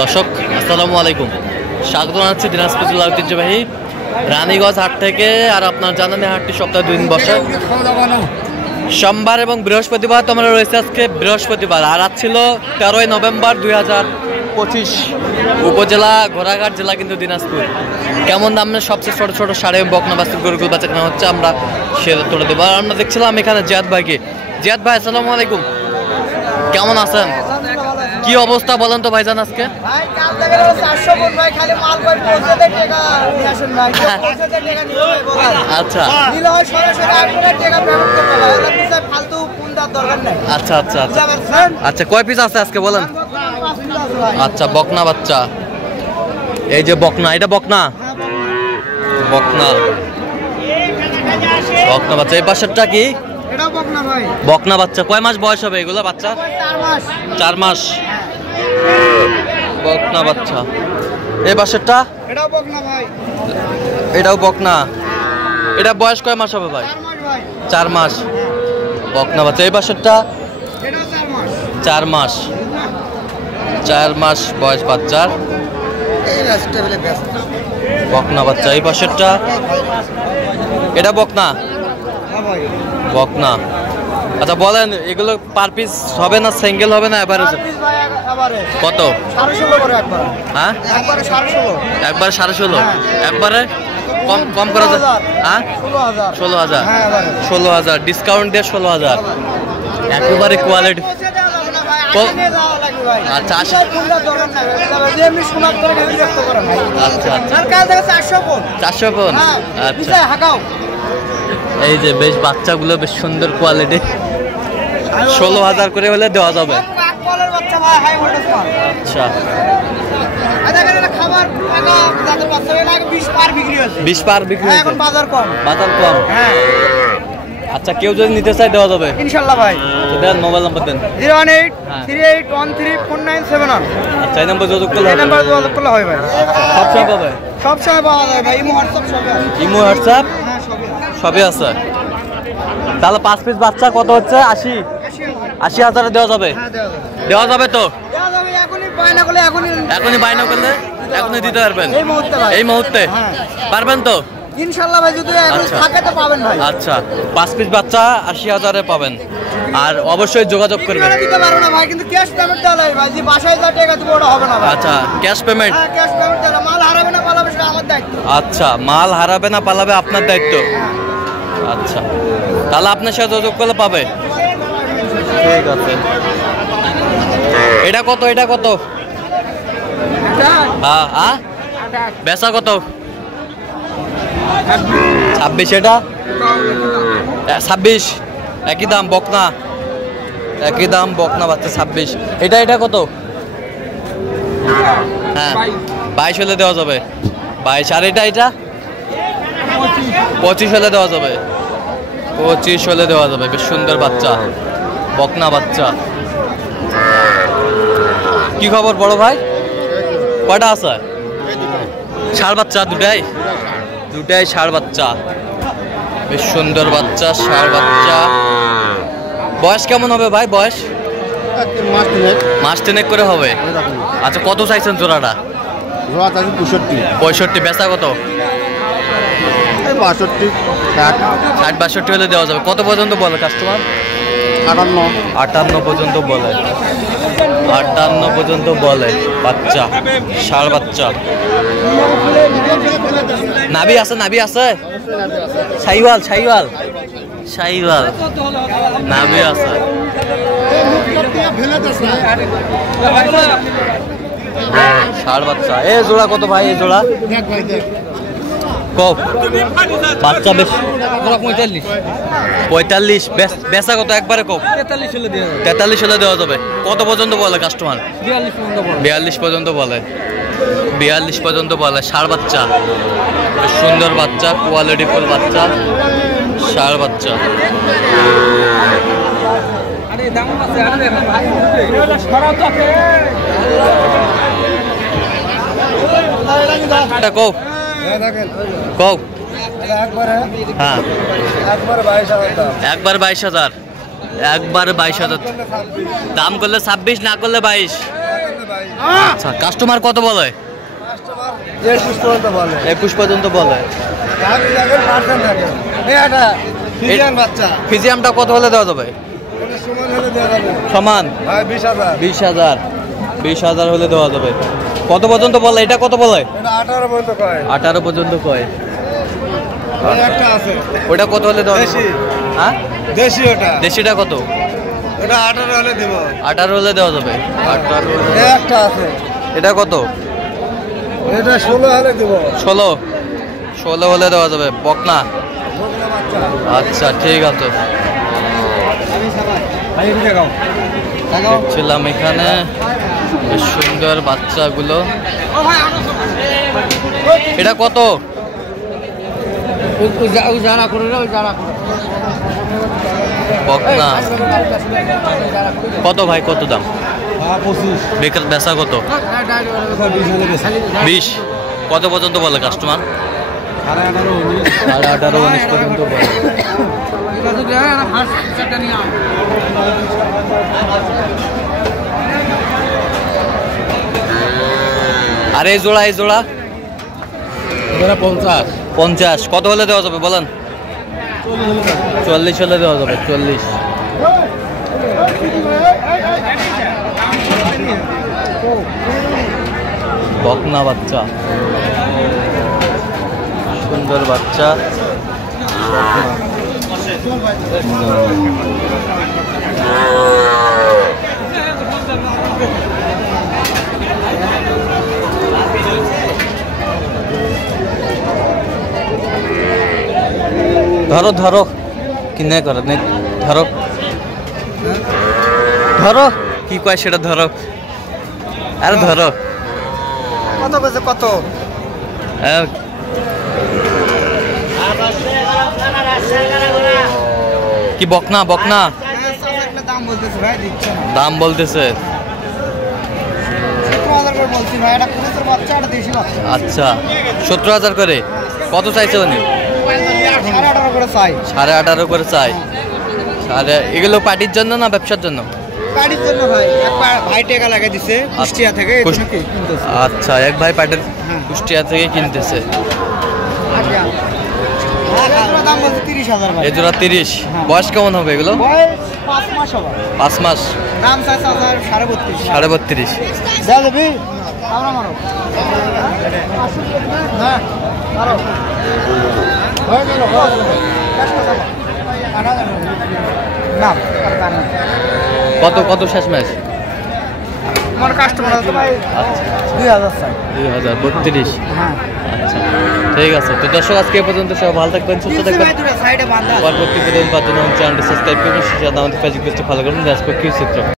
দর্শক আসসালামু আলাইকুম, স্বাগত জানাচ্ছি দিনাজপুর জেলার ঐতিহ্যবাহী রানীগঞ্জ হাট থেকে। আর আপনার জানেন এই হাটটি সপ্তাহে 2 দিন বসে, সোমবার এবং বৃহস্পতিবার। তো আমরা রয়েছে আজকে বৃহস্পতিবার, আর আজ ছিল 13ই নভেম্বর 2025, উপজেলা ঘোড়াঘাট, জেলা কিন্তু দিনাজপুর। কেমন দামের সবচেয়ে ছোট ছোট সাড়ে বকনা বাস্তব গরুগুলো বেচা কেনা হচ্ছে আমরা সে তুলে দেবো। আর আমরা দেখছিলাম এখানে জিয়াদ ভাইকে। জিয়াদ ভাই আসসালামু আলাইকুম, কেমন আছেন? কি অবস্থা বলেন তো ভাইজান আজকে? আচ্ছা আচ্ছা আচ্ছা আচ্ছা আচ্ছা, কয় পিস আছে আজকে বলেন? আচ্ছা, বকনা বাচ্চা, এই যে বকনা, এটা বকনা বকনা বকনা বাচ্চা। এই পাশেরটা কি? বকনা বাচ্চা। কয় মাস বয়স হবে এগুলো বাচ্চা? 4 মাস। বকনা বাচ্চা। এই পাশেরটা? এটাও বকনা। এটা বয়স কয় মাস হবে ভাই? 4 মাস। বকনা বাচ্চা। এই পাশেরটা? 4 মাস। 4 মাস বয়স বাচ্চার, বকনা বাচ্চা। এই পাশেরটা? এটা বকনা বকনা। আচ্ছা বলেন, এগুলো পার পিস হবে না সিঙ্গেল হবে না এভারেজ? কত? হ্যাঁ, একবারে 16,500। একবারে কম করা যায়? হ্যাঁ, 16,000। 16,000 ডিসকাউন্ট দিয়ে 16,000, একেবারে কোয়ালিটি। আচ্ছা আচ্ছা আচ্ছা, 400 কোন? আচ্ছা, এই যে বেশ বাচ্চাগুলো বেশ সুন্দর কোয়ালিটি, 16,000 করে হলে দেওয়া যাবে। আচ্ছা, 20 পার বিক্রি হয়েছে, বাজার কম। আচ্ছা, কেউ যদি নিতে চায় দেওয়া যাবে ইনশাআল্লাহ ভাই। দেন মোবাইল নাম্বার দেন। 01838134971। আচ্ছা, এই নাম্বার যোগাযোগ করলে হয় ভাই। সবসময় পাবে? সবসময় পাওয়া যায় ভাই। ইমো হোয়াটসঅ্যাপ সবই আছে। তাহলে 5 পিস বাচ্চা কত হচ্ছে? 80,000 দেওয়া যাবে? দেওয়া যাবে তো? এখনই বায়না করলে এখনই দিতে পারবেন? এই মুহূর্তে পারবেন তো ইনশাআল্লাহ ভাই? যদি থাকে তো পাবেন ভাই। আচ্ছা, 5 পিস বাচ্চা 80,000 পাবেন। আর অবশ্যই যোগাযোগ করবেন। দিতে পারবো না ভাই, কিন্তু ক্যাশ পেমেন্ট দেওয়া লাগবে ভাই। যে বাসায় যা টাকা দিব ওটা হবে না ভাই। আচ্ছা, ক্যাশ পেমেন্ট? হ্যাঁ, ক্যাশ পেমেন্ট দেওয়া। মাল হারাবে না পালাবে সেটা আমার দায়িত্ব। আচ্ছা, মাল হারাবে না পালাবে আপনার দায়িত্ব। আচ্ছা, তাহলে আপনার সাথে যোগাযোগ করলে পাবে। ঠিক আছে। এটা কত? এটা কত? হ্যাঁ হ্যাঁ, বেচা কত? 26। এটা 26, একই দাম বকনা, একই দাম বকনা বাচ্চা 26। এটা কত? হ্যাঁ, 22 হলে দেওয়া যাবে। 22। আর এটা 25 হলে দেওয়া যাবে। 25 হলে দেওয়া যাবে। বেশ সুন্দর বাচ্চা, বকনা বাচ্চা। কি খবর বড় ভাই? কয়টা আছে? ষাঁড় বাচ্চা? দুটাই ষাঁড় বাচ্চা। বেশ সুন্দর বাচ্চা, ষাঁড় বাচ্চা। বয়স কেমন হবে ভাই? বয়স মাস 3 করে হবে। আচ্ছা, কত চাইছেন জোড়াটা? 65। বেচা কত? 60-62 হলে দেওয়া যাবে। কত পর্যন্ত বলে কাস্টমার? 58 পর্যন্ত বলে। 58 পর্যন্ত বলে। বাচ্চা, ষাঁড় বাচ্চা। নাভি আছে? শাহিওয়াল নাভি আছে। ষাঁড় বাচ্চা। এ জোড়া কত ভাই? এই জোড়া কপ বাচ্চা বেশ 45। বেচা কত? একবারে কপ 43 হলে দেওয়া যাবে। কত পর্যন্ত বলে কাস্টমার? 42 পর্যন্ত বলে। 42 পর্যন্ত বলে। ষাঁড় বাচ্চা, বেশ সুন্দর বাচ্চা, কোয়ালিটি ফুল বাচ্চা, ষাঁড় বাচ্চা। কপ কপ হ্যাঁ, একবার 22,000। একবার 22,000 দাম করলে 26, না করলে 22। আচ্ছা, কাস্টমার কত বলে? 21 পর্যন্ত বলে। ফিজিয়ামটা কত হলে দেওয়া যাবে? সমান 20,000 হলে দেওয়া যাবে। কত পর্যন্ত বলে? এটা কত বলে? 18 পর্যন্ত কয়। ওটা কত হলে দেওয়া যাবে? হ্যাঁ, দেশিটা কত? 18 হলে দেওয়া যাবে। 18 এটা কত? 16 হলে দেওয়া যাবে। বকনা। আচ্ছা, ঠিক আছে। দেখছিলাম এখানে বেশ সুন্দর বাচ্চাগুলো। এটা কত? বকনা কত ভাই? কত দাম? বেচা কত? 20। কত পর্যন্ত বলে কাস্টমার? 18, 19 পর্যন্ত বলে। আর এই জোড়া 50 কত হলে দেওয়া যাবে বলেন? 40 হলে দেওয়া যাবে। 40। বকনা বাচ্চা, সুন্দর বাচ্চা। ধরো ধরো, কিনে করে ধরো ধরো, কি কয় সেটা ধরো। আরে ধরো। কত বেজে কত? কি বকনা? দাম বলতেছে। আচ্ছা, 17,000 করে। কত চাইছে উনি? 18,500 করে চাই। এগুলো পার্টির জন্য না ব্যবসার জন্য? পার্টির জন্য ভাই। ভাই টাকা লাগিয়ে দিছে কুষ্টিয়া থেকে। আচ্ছা, এক ভাই পার্টির কুষ্টিয়া থেকে কিনতেছে। এই জোড়া 30। বয়স কেমন হবে এগুলো? 5 মাস। দাম 32,500। কত কত শেষ ম্যাচ? আমার কাস্টমার 2032। আচ্ছা, ঠিক আছে। তো দর্শক, আজকে পর্যন্ত সবাই ভালো থাকবেন, সুস্থ থাকবেন। পরবর্তী ভিডিও পাওয়ার জন্য চ্যানেলটি সাবস্ক্রাইব করুন, সাথে আমাদের ফেসবুক পেজটি ফলো করুন। চিত্র।